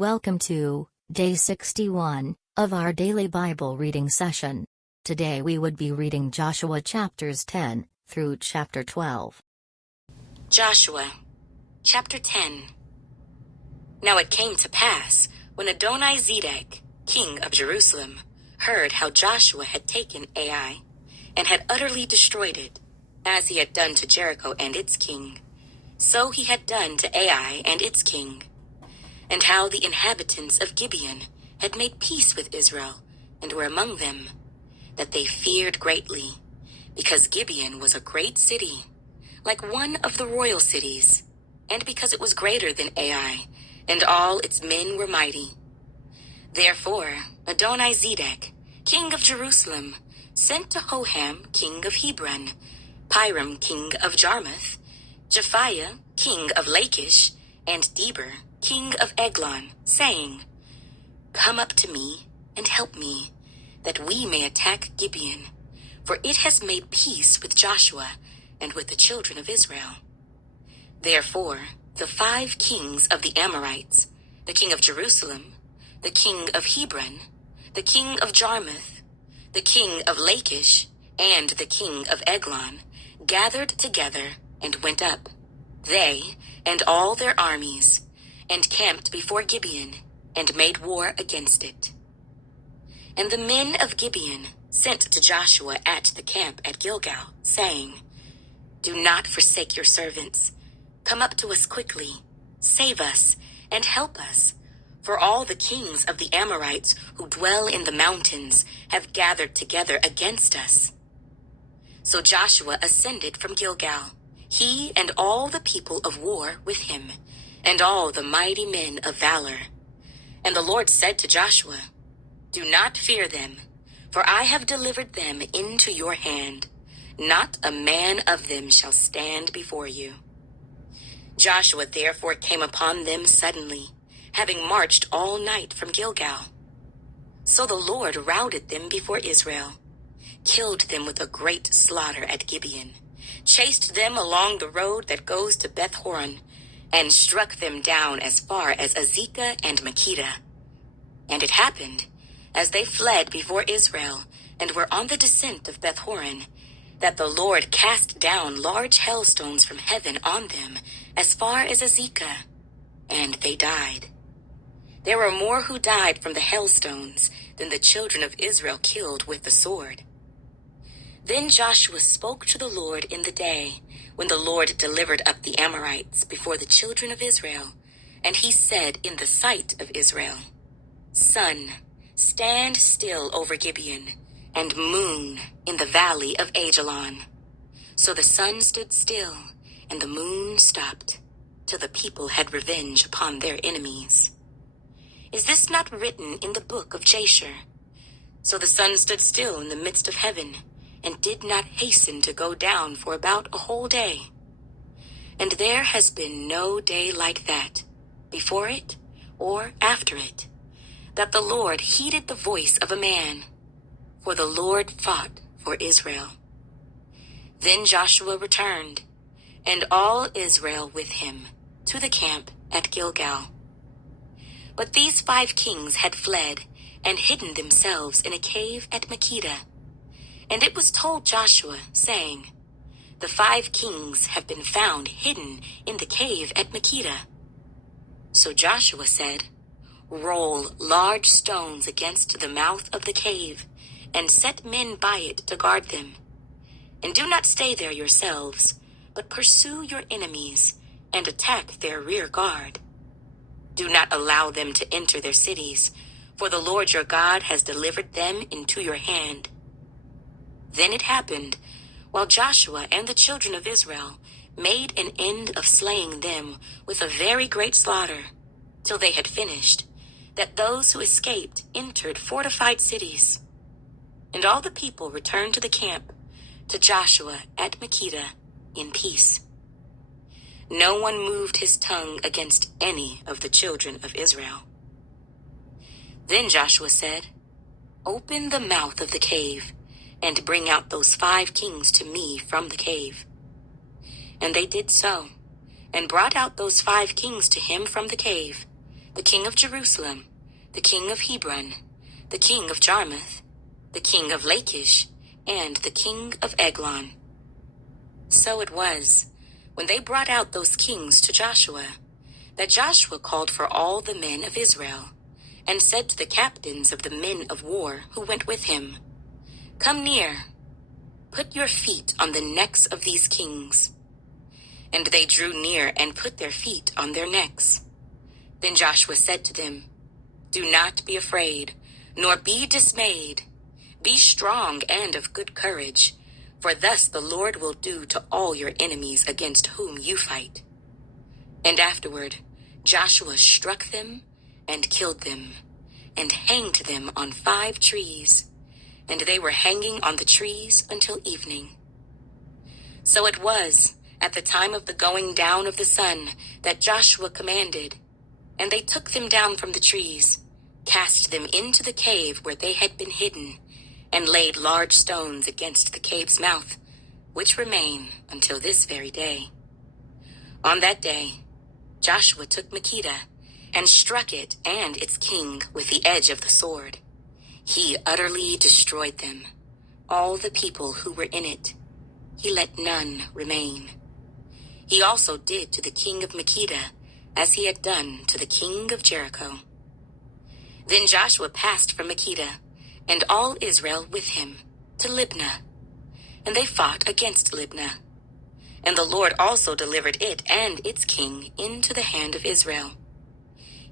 Welcome to Day 61 of our daily Bible reading session. Today we would be reading Joshua chapters 10 through chapter 12. Joshua, chapter 10. Now it came to pass, when Adoni-Zedek, king of Jerusalem, heard how Joshua had taken Ai, and had utterly destroyed it, as he had done to Jericho and its king, so he had done to Ai and its king, and how the inhabitants of Gibeon had made peace with Israel, and were among them, that they feared greatly, because Gibeon was a great city, like one of the royal cities, and because it was greater than Ai, and all its men were mighty. Therefore Adoni-Zedek, king of Jerusalem, sent to Hoham, king of Hebron, Piram, king of Jarmuth, Japhiah, king of Lachish, and Deber, king of Eglon, saying, Come up to me, and help me, that we may attack Gibeon, for it has made peace with Joshua, and with the children of Israel. Therefore the 5 kings of the Amorites, the king of Jerusalem, the king of Hebron, the king of Jarmuth, the king of Lachish, and the king of Eglon, gathered together and went up, they and all their armies, and camped before Gibeon, and made war against it. And the men of Gibeon sent to Joshua at the camp at Gilgal, saying, Do not forsake your servants. Come up to us quickly, save us, and help us, for all the kings of the Amorites who dwell in the mountains have gathered together against us. So Joshua ascended from Gilgal, he and all the people of war with him, and all the mighty men of valor. And the Lord said to Joshua, Do not fear them, for I have delivered them into your hand. Not a man of them shall stand before you. Joshua therefore came upon them suddenly, having marched all night from Gilgal. So the Lord routed them before Israel, killed them with a great slaughter at Gibeon, chased them along the road that goes to Beth-horon, and struck them down as far as Azekah and Makkedah. And it happened, as they fled before Israel, and were on the descent of Beth-horon, that the Lord cast down large hailstones from heaven on them, as far as Azekah, and they died. There were more who died from the hailstones than the children of Israel killed with the sword. Then Joshua spoke to the Lord in the day, when the Lord delivered up the Amorites before the children of Israel, and he said in the sight of Israel, Sun, stand still over Gibeon, and moon in the valley of Ajalon. So the sun stood still, and the moon stopped, till the people had revenge upon their enemies. Is this not written in the book of Jasher? So the sun stood still in the midst of heaven, and did not hasten to go down for about a whole day. And there has been no day like that, before it or after it, that the Lord heeded the voice of a man, for the Lord fought for Israel. Then Joshua returned, and all Israel with him, to the camp at Gilgal. But these 5 kings had fled, and hidden themselves in a cave at Makkedah. And it was told Joshua, saying, The 5 kings have been found hidden in the cave at Makkedah. So Joshua said, Roll large stones against the mouth of the cave, and set men by it to guard them. And do not stay there yourselves, but pursue your enemies, and attack their rear guard. Do not allow them to enter their cities, for the Lord your God has delivered them into your hand. Then it happened, while Joshua and the children of Israel made an end of slaying them with a very great slaughter, till they had finished, that those who escaped entered fortified cities. And all the people returned to the camp, to Joshua at Makkedah, in peace. No one moved his tongue against any of the children of Israel. Then Joshua said, Open the mouth of the cave, and bring out those 5 kings to me from the cave. And they did so, and brought out those 5 kings to him from the cave, the king of Jerusalem, the king of Hebron, the king of Jarmuth, the king of Lachish, and the king of Eglon. So it was, when they brought out those kings to Joshua, that Joshua called for all the men of Israel, and said to the captains of the men of war who went with him, "Come near, put your feet on the necks of these kings." And they drew near and put their feet on their necks. Then Joshua said to them, "Do not be afraid, nor be dismayed. Be strong and of good courage, for thus the Lord will do to all your enemies against whom you fight." And afterward Joshua struck them and killed them, and hanged them on 5 trees, and they were hanging on the trees until evening. So it was, at the time of the going down of the sun, that Joshua commanded, and they took them down from the trees, cast them into the cave where they had been hidden, and laid large stones against the cave's mouth, which remain until this very day. On that day Joshua took Makkedah, and struck it and its king with the edge of the sword. He utterly destroyed them, all the people who were in it. He let none remain. He also did to the king of Makkedah as he had done to the king of Jericho. Then Joshua passed from Makkedah, and all Israel with him, to Libnah, and they fought against Libnah. And the Lord also delivered it and its king into the hand of Israel.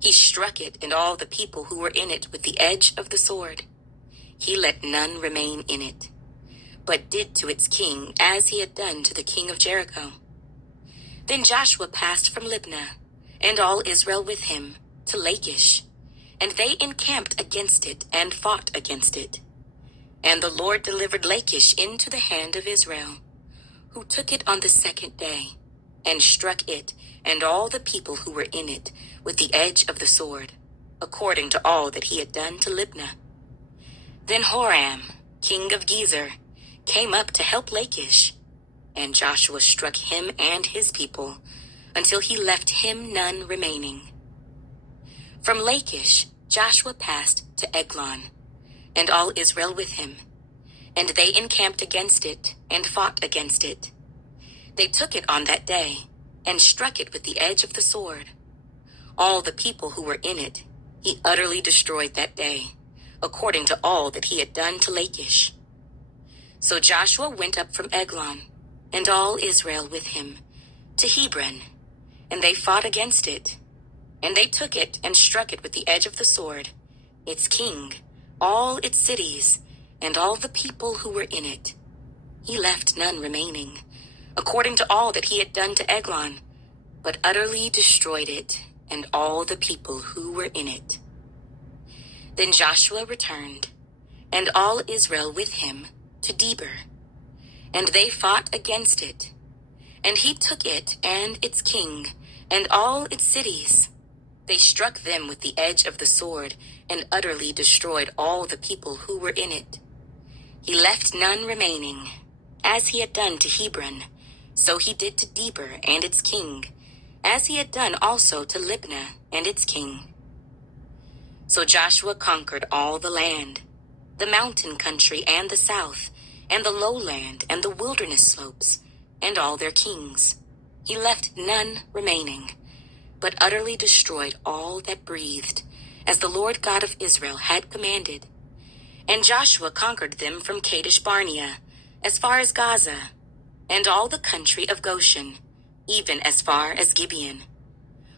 He struck it and all the people who were in it with the edge of the sword. He let none remain in it, but did to its king as he had done to the king of Jericho. Then Joshua passed from Libnah, and all Israel with him, to Lachish, and they encamped against it and fought against it. And the Lord delivered Lachish into the hand of Israel, who took it on the 2nd day, and struck it and all the people who were in it with the edge of the sword, according to all that he had done to Libnah. Then Horam, king of Gezer, came up to help Lachish, and Joshua struck him and his people, until he left him none remaining. From Lachish Joshua passed to Eglon, and all Israel with him, and they encamped against it, and fought against it. They took it on that day, and struck it with the edge of the sword. All the people who were in it he utterly destroyed that day, according to all that he had done to Lachish. So Joshua went up from Eglon, and all Israel with him, to Hebron, and they fought against it. And they took it and struck it with the edge of the sword, its king, all its cities, and all the people who were in it. He left none remaining, according to all that he had done to Eglon, but utterly destroyed it, and all the people who were in it. Then Joshua returned, and all Israel with him, to Debir, and they fought against it. And he took it and its king, and all its cities. They struck them with the edge of the sword, and utterly destroyed all the people who were in it. He left none remaining. As he had done to Hebron, so he did to Debir and its king, as he had done also to Libnah and its king. So Joshua conquered all the land, the mountain country and the south, and the lowland and the wilderness slopes, and all their kings. He left none remaining, but utterly destroyed all that breathed, as the Lord God of Israel had commanded. And Joshua conquered them from Kadesh Barnea, as far as Gaza, and all the country of Goshen, even as far as Gibeon.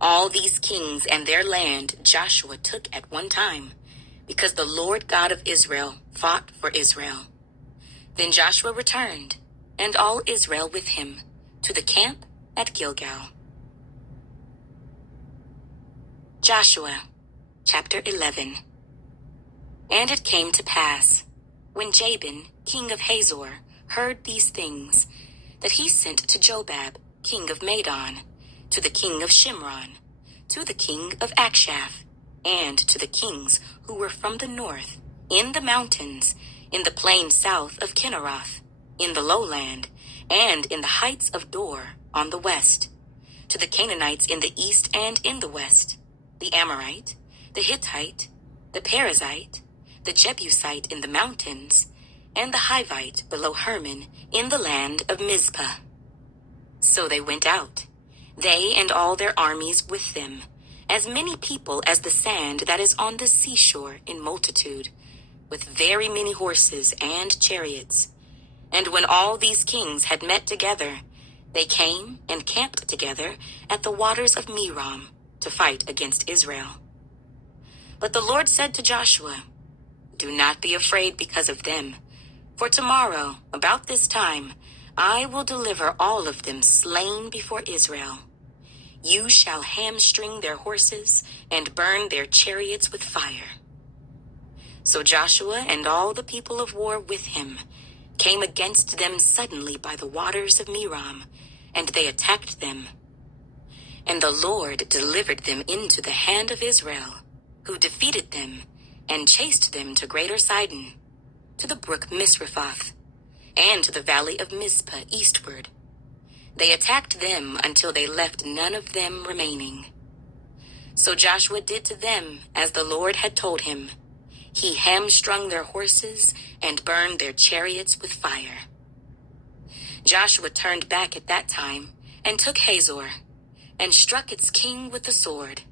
All these kings and their land Joshua took at one time, because the Lord God of Israel fought for Israel. Then Joshua returned, and all Israel with him, to the camp at Gilgal. Joshua, chapter 11. And it came to pass, when Jabin, king of Hazor, heard these things, that he sent to Jobab, king of Madon, to the king of Shimron, to the king of Akshaph, and to the kings who were from the north, in the mountains, in the plain south of Kinneroth, in the lowland, and in the heights of Dor on the west, to the Canaanites in the east and in the west, the Amorite, the Hittite, the Perizzite, the Jebusite in the mountains, and the Hivite below Hermon in the land of Mizpah. So they went out, they and all their armies with them, as many people as the sand that is on the seashore in multitude, with very many horses and chariots. And when all these kings had met together, they came and camped together at the waters of Merom to fight against Israel. But the Lord said to Joshua, "Do not be afraid because of them, for tomorrow, about this time, I will deliver all of them slain before Israel. You shall hamstring their horses and burn their chariots with fire." So Joshua and all the people of war with him came against them suddenly by the waters of Merom, and they attacked them. And the Lord delivered them into the hand of Israel, who defeated them and chased them to Greater Sidon, to the brook Misrephoth, and to the valley of Mizpah eastward. They attacked them until they left none of them remaining. So Joshua did to them as the Lord had told him. He hamstrung their horses and burned their chariots with fire. Joshua turned back at that time and took Hazor, and struck its king with the sword.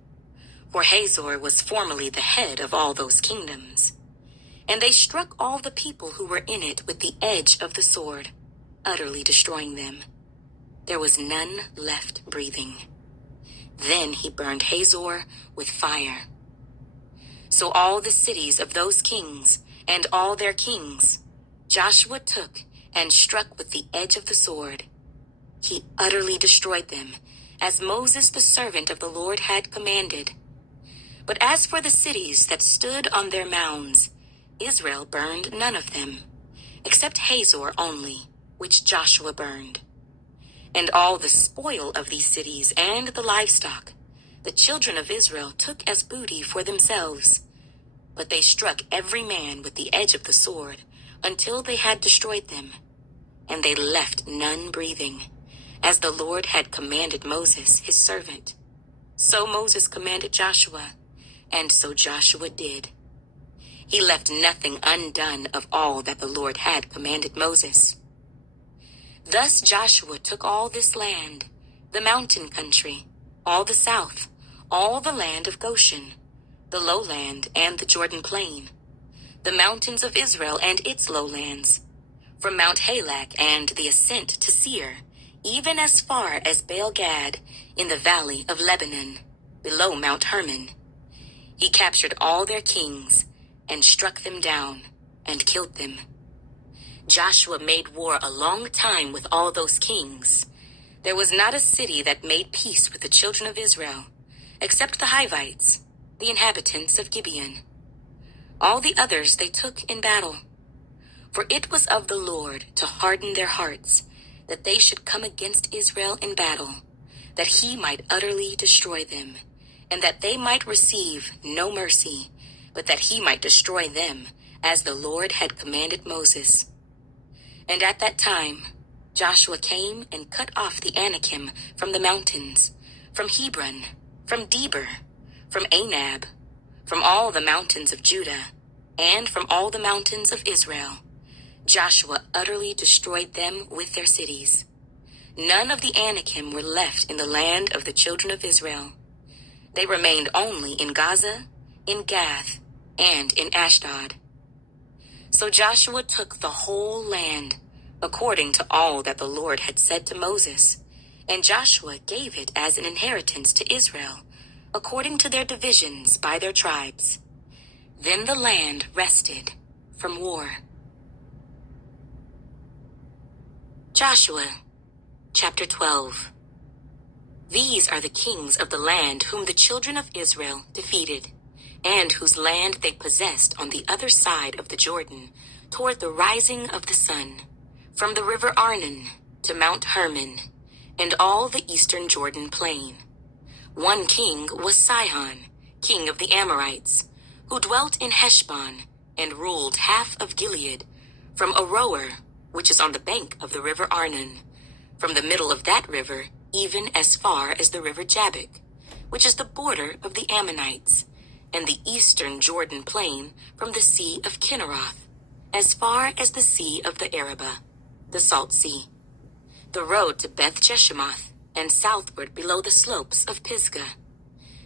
For Hazor was formerly the head of all those kingdoms. And they struck all the people who were in it with the edge of the sword, utterly destroying them. There was none left breathing. Then he burned Hazor with fire. So all the cities of those kings and all their kings Joshua took and struck with the edge of the sword. He utterly destroyed them, as Moses the servant of the Lord had commanded. But as for the cities that stood on their mounds, Israel burned none of them, except Hazor only, which Joshua burned. And all the spoil of these cities and the livestock, the children of Israel took as booty for themselves. But they struck every man with the edge of the sword until they had destroyed them. And they left none breathing, as the Lord had commanded Moses his servant. So Moses commanded Joshua, and so Joshua did. He left nothing undone of all that the Lord had commanded Moses. Thus Joshua took all this land, the mountain country, all the south, all the land of Goshen, the lowland and the Jordan plain, the mountains of Israel and its lowlands, from Mount Halak and the ascent to Seir, even as far as Baal-Gad in the valley of Lebanon, below Mount Hermon. He captured all their kings and struck them down and killed them. Joshua made war a long time with all those kings. There was not a city that made peace with the children of Israel, except the Hivites, the inhabitants of Gibeon. All the others they took in battle. For it was of the Lord to harden their hearts, that they should come against Israel in battle, that he might utterly destroy them, and that they might receive no mercy, but that he might destroy them, as the Lord had commanded Moses. And at that time Joshua came and cut off the Anakim from the mountains, from Hebron, from Debir, from Anab, from all the mountains of Judah, and from all the mountains of Israel. Joshua utterly destroyed them with their cities. None of the Anakim were left in the land of the children of Israel. They remained only in Gaza, in Gath, and in Ashdod. So Joshua took the whole land, according to all that the Lord had said to Moses, and Joshua gave it as an inheritance to Israel, according to their divisions by their tribes. Then the land rested from war. Joshua, chapter 12. These are the kings of the land whom the children of Israel defeated, and whose land they possessed on the other side of the Jordan, toward the rising of the sun, from the river Arnon to Mount Hermon, and all the eastern Jordan plain. One king was Sihon, king of the Amorites, who dwelt in Heshbon, and ruled half of Gilead, from Aroer, which is on the bank of the river Arnon, from the middle of that river even as far as the river Jabbok, which is the border of the Ammonites, and the eastern Jordan plain from the Sea of Kinneroth, as far as the Sea of the Arabah, the Salt Sea, the road to Beth Jeshimoth, and southward below the slopes of Pisgah.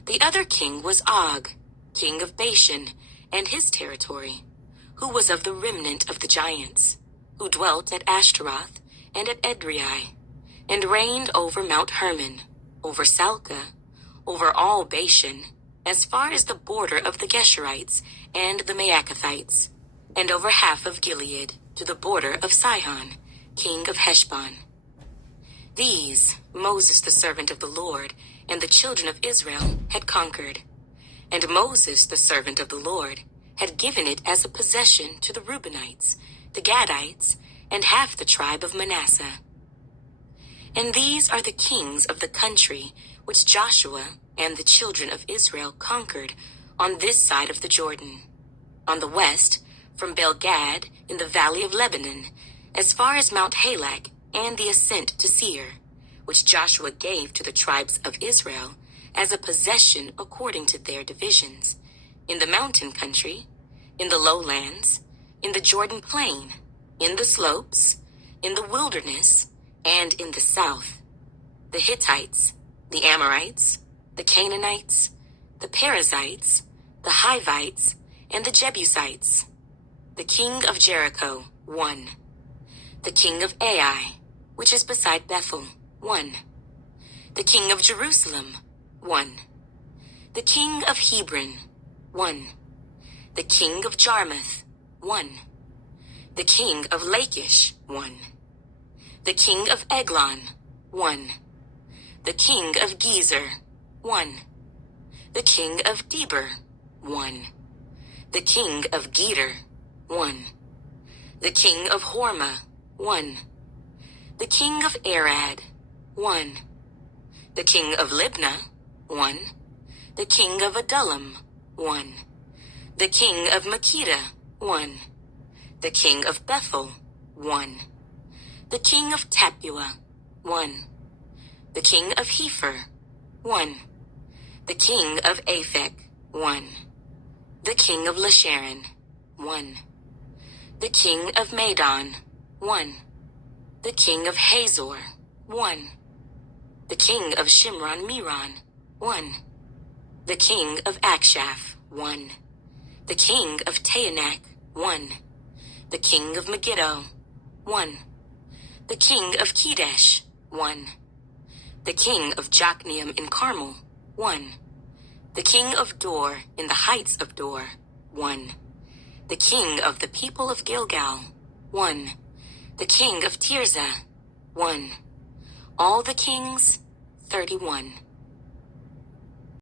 The other king was Og, king of Bashan, and his territory, who was of the remnant of the giants, who dwelt at Ashtaroth and at Edrei, and reigned over Mount Hermon, over Salcah, over all Bashan, as far as the border of the Geshurites and the Maacathites, and over half of Gilead to the border of Sihon, king of Heshbon. These Moses the servant of the Lord and the children of Israel had conquered, and Moses the servant of the Lord had given it as a possession to the Reubenites, the Gadites, and half the tribe of Manasseh. And these are the kings of the country which Joshua and the children of Israel conquered on this side of the Jordan, on the west, from Baal-Gad in the valley of Lebanon, as far as Mount Halak and the ascent to Seir, which Joshua gave to the tribes of Israel as a possession according to their divisions, in the mountain country, in the lowlands, in the Jordan plain, in the slopes, in the wilderness, and in the south, the Hittites, the Amorites, the Canaanites, the Perizzites, the Hivites, and the Jebusites. The king of Jericho, 1. The king of Ai, which is beside Bethel, 1. The king of Jerusalem, 1. The king of Hebron, 1. The king of Jarmuth, 1. The king of Lachish, 1. The king of Eglon, 1. The king of Gezer, 1. The king of Deber, 1. The king of Geder, 1. The king of Hormah, 1. The king of Arad, 1. The king of Libnah, 1. The king of Adullam, 1. The king of Makkedah, 1. The king of Bethel, 1. The king of Tappuah, 1. The king of Hepher, 1. The king of Aphek, 1. The king of Lasharon, 1. The king of Madon, 1. The king of Hazor, 1. The king of Shimron-Meron, 1. The king of Akshaph, 1. The king of Taanach, 1. The king of Megiddo, 1. The king of Kedesh, 1. The king of Jokneam in Carmel, 1. The king of Dor in the heights of Dor, 1. The king of the people of Gilgal, 1. The king of Tirzah, 1. All the kings, 31.